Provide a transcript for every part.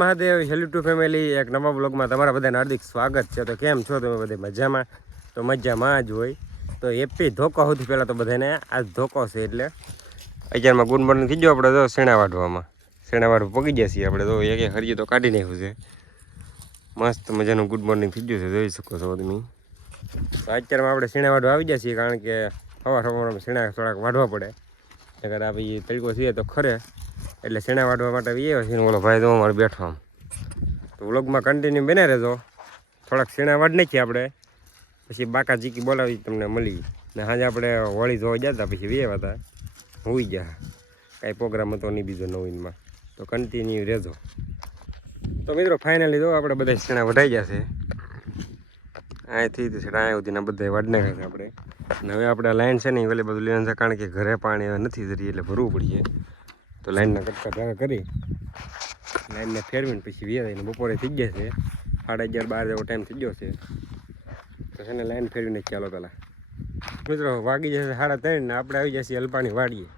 Mahadev હેલ્યુ two family એક નવા બ્લોગમાં તમારા બધાને હાર્દિક સ્વાગત છે. તો કેમ છો તમે બધે મજામાં? તો મજામાં જ હોય. તો એપી ધોકો સૌથી પહેલાં તો બધાને આ ધોકો છે એટલે અત્યારમાં ગુડ મોર્નિંગ થઈ ગયો. આપણે તો શેણા વાઢવામાં પગી ગયા છીએ આપણે. તો એક હરિયું તો કાઢી નાખ્યું છે. મસ્ત મજાનું ગુડ મોર્નિંગ થઈ ગયું છે, જોઈ શકો છો તમે. તો અત્યારમાં આપણે શેણા વાઢવા આવી ગયા છીએ, કારણ કે સવારમાં શેણા થોડાક વાઢવા પડે. અગર આ ભાઈ તડકો છીએ તો ખરે એટલે શેણા વાઢવા માટે આવ્યો છે. ઓલો ભાઈ તો અમારે બેઠો આમ. તો વ્લોગમાં કન્ટિન્યુ બને રહેજો. થોડાક શેણા વાઢ નાખીએ આપણે, પછી બાકા ચીકી બોલાવી તમને મળી. ને આજે આપણે હોળી જોવા ગયા હતા, પછી વ્યવા હતા હોઈ ગયા. કાંઈ પ્રોગ્રામ હતો નહીં બીજો નવીનમાં. તો કન્ટિન્યુ રહેજો. તો મિત્રો ફાઇનલી જો આપણે બધા શેણા વઢાઈ ગયા છે. અહીંથી શેણા અહીંયા સુધીના બધા વાઢ નાખ્યા છે આપણે. અને હવે આપણે લાઈન છે ને એ બધું લેવાનું છે, કારણ કે ઘરે પાણી હવે નથી જરી એટલે ભરવું પડીએ. તો લાઈનના કટકા ધારા કરી લાઈનને ફેરવીને પછી વ્યાઈને બપોરે થઈ ગયા છે. 11:30 જેવો ટાઈમ થઈ ગયો છે. તો છે ને લાઈન ફેરવીને ચાલો પહેલાં મિત્રો વાગી જશે 3:30 ને આપણે આવી જશે અલ્પાણી વાડીએ,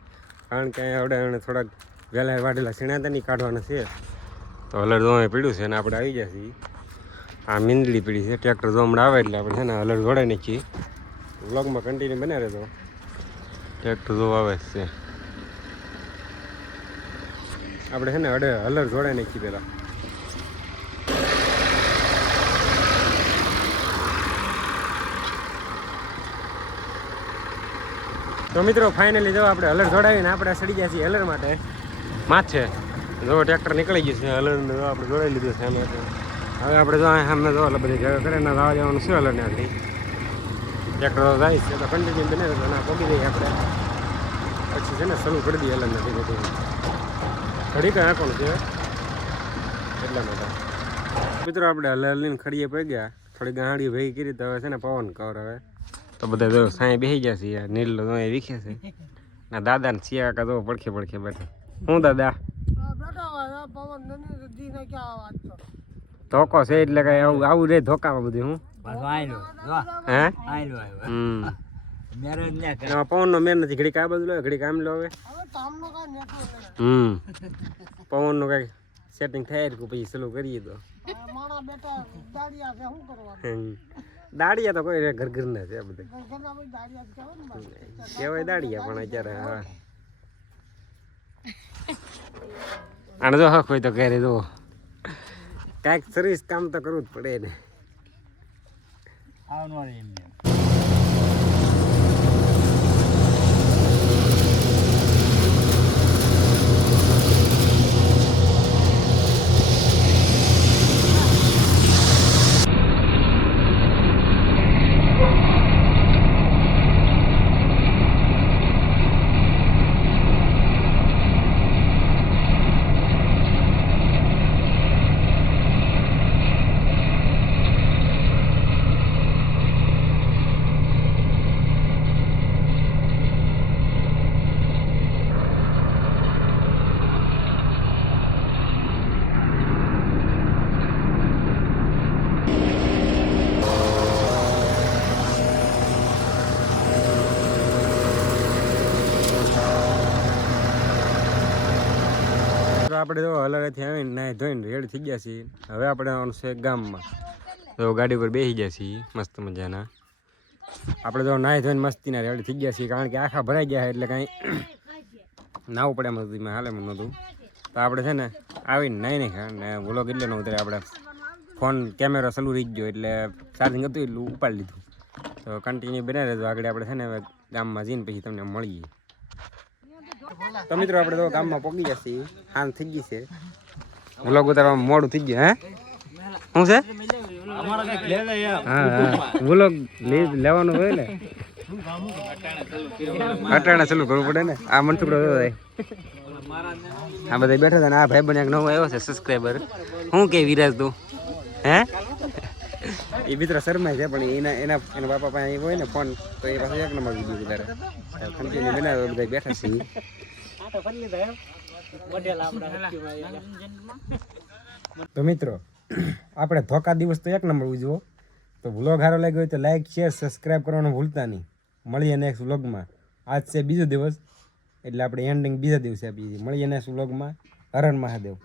કારણ કે અહીંયા આપણે થોડાક વહેલા વાઢેલા શેણા હતા નહીં કાઢવાના છે. તો હલર જો પીડ્યું છે અને આપણે આવી જશે. આ મીંદડી પીડી છે, ટ્રેક્ટર જો હમણાં આવે એટલે આપણે છે ને હલર જોડાઈ નાખીએ. વ્લોગમાં કન્ટિન્યુ બના રહેતો. ટ્રેક્ટર જો આવે છે આપણે છે ને હલર જોડાઈ નાખી પહેલાં. તો મિત્રો ફાઇનલી જો આપણે હલર જોડાવીને આપણે સડી ગયા છીએ હલર માટે માથે. જો ટ્રેક્ટર નીકળી ગયું છે, હલરને જો આપણે જોડાઈ લીધું છે અમે. હવે આપણે જો સામે જો બધી જગ્યા કરે ને જવા જવાનું છે હલરને આગળ. ટ્રેક્ટર જાય છે તો કન્ટિન્યુ બને અને પગી દઈએ આપણે. પછી છે ને શરૂ કરી દઈએ હલર નથી બધું ઘડી કાંઈ નાખવાનું છે એટલા માટે. મિત્રો આપણે હલર લઈને ખડીએ પડી ગયા, થોડી ગાડી ભેગી કરી તો હવે છે ને પવન કવર. હવે તો બધા જો સાંઈ બેસી ગયા છે. નીલો તો એ વીખે છે ના દાદા ને સિયા કાકા તો પડખે બેઠા. હું દાદા ધોકો છે એટલે કઈ આવું રે ધોકામાં બધું. હું હે પવન નો મેન નથી. ઘડીક આ બધું લો, ઘડીક આમ લો. હવે પવન નું કઈ સેટિંગ થાય પછી ચાલુ કરીએ. તો દાડિયા તો કોઈ ઘર ના છે બધા કેવાય દાડિયા, પણ અત્યારે આને જો હક હોય તો ઘરે જો કાંઈક સર્વિસ કામ તો કરવું જ પડે ને. આપણે તો હલરેથી આવીને નાહી ધોઈને રેડી થઈ ગયા છીએ. હવે આપણે આવવાનું છે ગામમાં. તો ગાડી પર બેસી ગયા છીએ મસ્ત મજાના. આપણે તો નાહી ધોઈને મસ્તીના રેડી થઈ ગયા છીએ, કારણ કે આખા ભરાઈ ગયા એટલે કાંઈ નાવું પડે એમ હતું, મેં હાલે એમ નહોતું. તો આપણે છે ને આવીને નાહી નાખ્યા ને વ્લોગ એટલે ન ઉતરે. આપણે ફોન કેમેરો ચાલુ રહી ગયો એટલે ચાર્જિંગ હતું એટલું ઉપાડી લીધું. તો કન્ટિન્યુ બનાવી રહેજો. આગળ આપણે છે ને હવે ગામમાં જઈને પછી તમને મળીએ. તો મિત્રો આપણે તો ગામમાં પહોંચી ગયા છીએ. હાન થઈ ગઈ છે. વ્લોગ ઉતારવામાં મોડું થઈ ગયું. હે શું છે હા વ્લોગ લેવાનું હોય ને અટાણા ચાલુ કરવું પડે ને. આ મનસુકડો આ બધા બેઠા હતા ને આ ભાઈ બને એક નવો આવ્યો છે સબસ્ક્રાઈબર. શું કે વિરાજ તું હે એ મિત્ર શર્માય છે, પણ એના બાપા પાસે હોય ને ફોન તો એ પાસે એક નંબર વિડીયો ઉતારે. કન્ટિન્યુ બનાવે બધા બેઠા છીએ. તો મિત્રો આપણે ધોકા દિવસ તો એક નંબર ઉજવો. તો વ્લોગ સારો લાગ્યો હોય તો લાઈક શેર સબસ્ક્રાઈબ કરવાનું ભૂલતા નહીં. મળીએ નેક્સ્ટ વ્લોગમાં. આજ છે બીજો દિવસ એટલે આપણે એન્ડિંગ બીજા દિવસે આપીએ છીએ. મળીએ નેક્સ્ટ વ્લોગમાં. હર હર મહાદેવ.